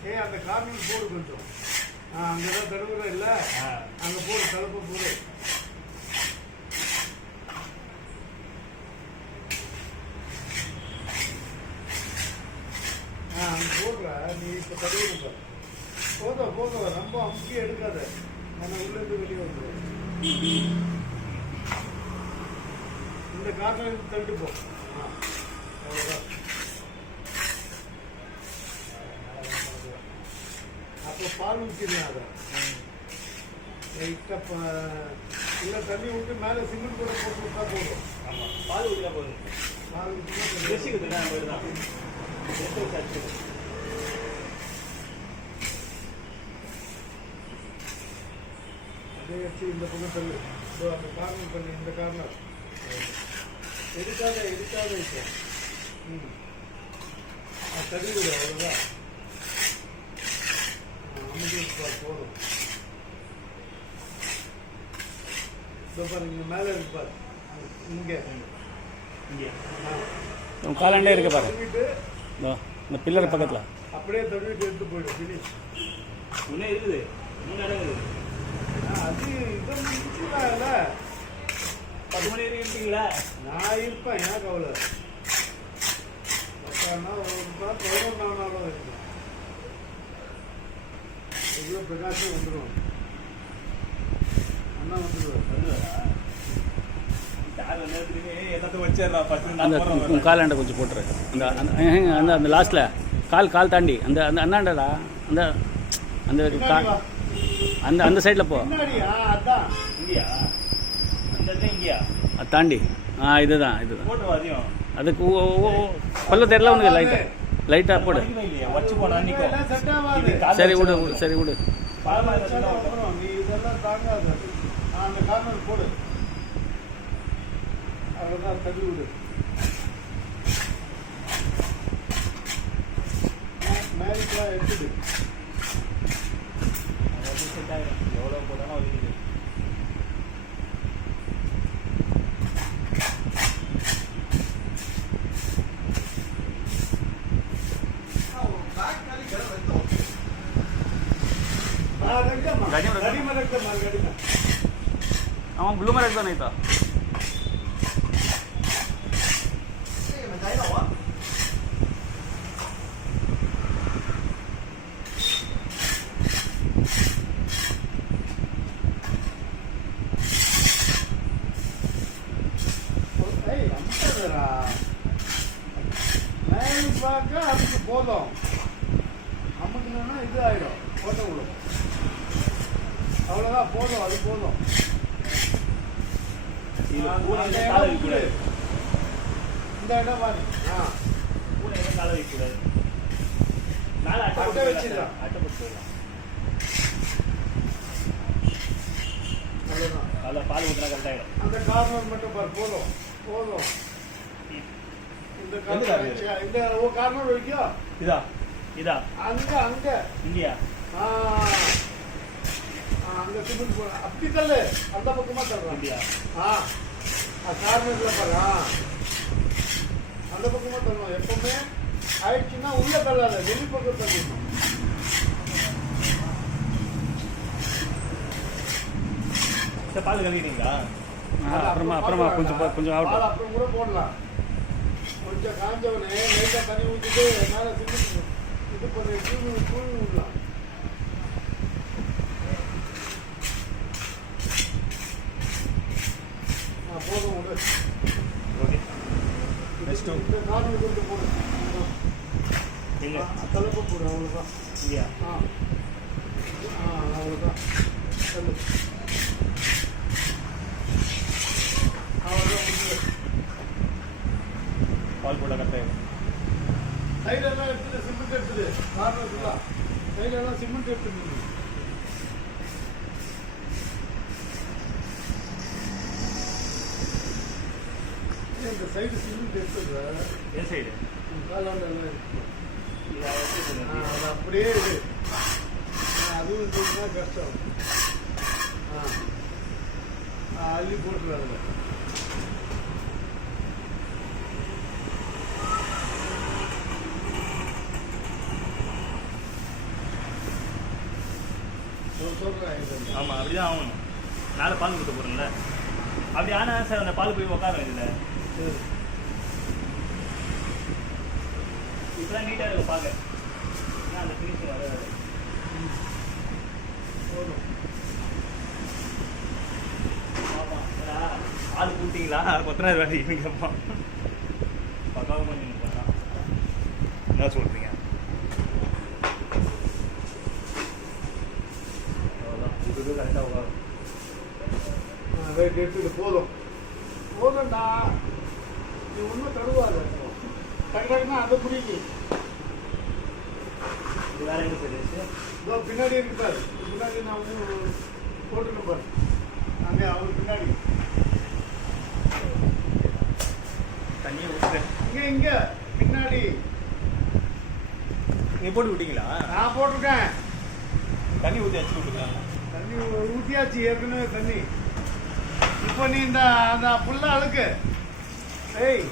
அந்த கார்னர் போடு கொஞ்சம். அங்கதான் தடுவுற இல்ல, அங்க போடு, கலப்ப போடு. அங்க போடுற நீ இப்ப தடுவுற போதும் போதும், ரொம்ப அமுக்கி எடுக்காத, நம்ம உள்ள இருந்து வெளியே வந்துடும். இந்த கார்னர் தள்ளிட்டு போ. அவ்வளவுதான். அப்போ பால் ஊற்றிடுவேன். அதை லைட்டாக இல்லை தண்ணி விட்டு மேலே சிமெண்ட் கூட போட்டு விட்டா போதும். ஆமாம், பால் ஊற்றினா போதும். பால் ஊற்றினா அதே வச்சு இந்த பக்கம் தள்ளு. அந்த கார்னர் பண்ணி, இந்த கார்னர் எடுக்காத எடுக்காத இப்போ. தள்ளி விடு, அவ்வளோதான். போதும். பாருங்க மேலே இருக்கு பாரு, இங்கே காலாண்டே இருக்கு பாரு, இந்த பில்லர் பக்கத்தில். அப்படியே தள்ளிட்டு எடுத்து போயிடும். ஃபினிஷ். இன்னும் இருக்குது, இன்னும் நடக்குது. அது இதை முடிச்சுலாம்ல. 10 மணி வரைக்கும் இருப்பீங்களா? நான் இருப்பேன், ஏன் கவலை. ஒரு 11 நாளும் இருப்பேன். எவ்வளோ பிரகாசம் வந்துடும். அண்ணா வந்துடுவார். அந்த காலாண்டை கொஞ்சம் போட்டுரு. அந்த அந்த அந்த லாஸ்ட்டில் கால் தாண்டி அந்த அந்த அண்ணாண்டடா, அந்த அந்த அந்த அந்த சைடில் போ. அது தாண்டி இதுதான் அதுக்கு கொல்ல தெரியல உனக்கு. லைட்டாக போடு. சரி விடு சரி விடு. அந்த கார்னர் போடு, அவ்வளோதான். தள்ளி விடு. மேரிக்கெலாம் எடுத்துடு. எவ்வளோ போட்டாலும் இருக்குது. हाँ ब्लू में रख दो नहीं था। அதுக்கு போதும். அமுக்குனா இது ஆயிடும், போட்ட விடும். அவ்வளோதான், போதும், அது போதும். இந்த இடம் பாரு. காலை வைக்கக்கூடாது. அட்டை வச்சிடலாம். அவ்வளோதான். அதில் பால் ஊற்றினா கரெக்டாகிடும். அந்த கார்னர் மட்டும் பாரு, போதும் போதும். இந்த கார்னர் இந்த கார்னர் வைக்கோ. இதா அங்க அங்க இங்கேயா? அங்க சிமெண்ட் போட அப்படி தள்ளு, அந்த பக்கமா தள்ளுறோம். அப்படியா? கார்னர்ல பாரு, அந்த பக்கமா தள்ளணும். எப்பவுமே ஆயிடுச்சுன்னா உள்ள தள்ளாத, வெளி பக்கம் தள்ளிடணும். பால் கழுவிட்டீங்களா? அப்புறமா கொஞ்சம் பால் அப்புறம் கூட போடலாம். கொஞ்சம் காஞ்சவனே லைட்டாக தண்ணி ஊற்றிட்டு மேலே சிமெண்ட் இது பண்ணி தூவி விடலாம். போதும் விடு. இந்த கார்னர் கொண்டு போடு. தலைப்பு போடு, அவ்வளோதான். இல்லையா? அவ்வளோதான். சொல்லு. அவ்வளோதான் முடிஞ்சு. பால் போட கரெக்டாக சைடெல்லாம் எடுத்துட்டு சிமெண்ட் எடுத்துடு. கார்னர் ஃபுல்லாக சைடெல்லாம் சிமெண்ட் எடுத்துட்டு. இந்த சைடு சிமெண்ட் எடுத்துடுற. என் சைடு காலாண்டெல்லாம் இருக்கு. அது அப்படியே இது. அதுவும் இருந்ததுன்னா கஷ்டம். அள்ளி போட்டுரு அதில். சொல்றேன் இது. ஆமாம் அப்படி தான் ஆகணும். மேலே பால் கொடுக்க போகிறோம்ல, அப்படி ஆனால் சார் அந்த பால் போய் உட்காரும் இதில். சரி. இப்போதான் நீட்டாக இருக்கும் பார்க்க. ஏன்னா அந்த ஃபினிஷிங் வர போதும். ஆமாம் ஆள் கூப்பிட்டீங்களா கொத்தனார் வேலை கேட்பா. பக்காவாக கொஞ்சம் பண்ணலாம். என்ன சொல்கிறீங்க? அவ்வளோதான், இது கரெக்டாக உட்காரும். ரைட் எடுத்துட்டு போதும்டா. நீ ஒன்றும் தடுவாது. டக்கு டக்குன்னா அதை பிடிக்கி. இது வேறு எங்கே சரி இதோ பின்னாடி இருக்கு பாரு. பின்னாடி நான் வந்து போட்டுக்க பாரு. அங்கே அவர் பின்னாடி தண்ணியை ஊற்றுறேன். இங்கே பின்னாடி நீங்கள் போட்டு விட்டீங்களா? நான் போட்டிருக்கேன். தண்ணி ஊற்றி வச்சு விட்டுருக்காங்க. தண்ணி ஊற்றியாச்சு ஏற்கனவே தண்ணி. இப்போ நீ அந்த புல்ல அழுக்கு. ஏய்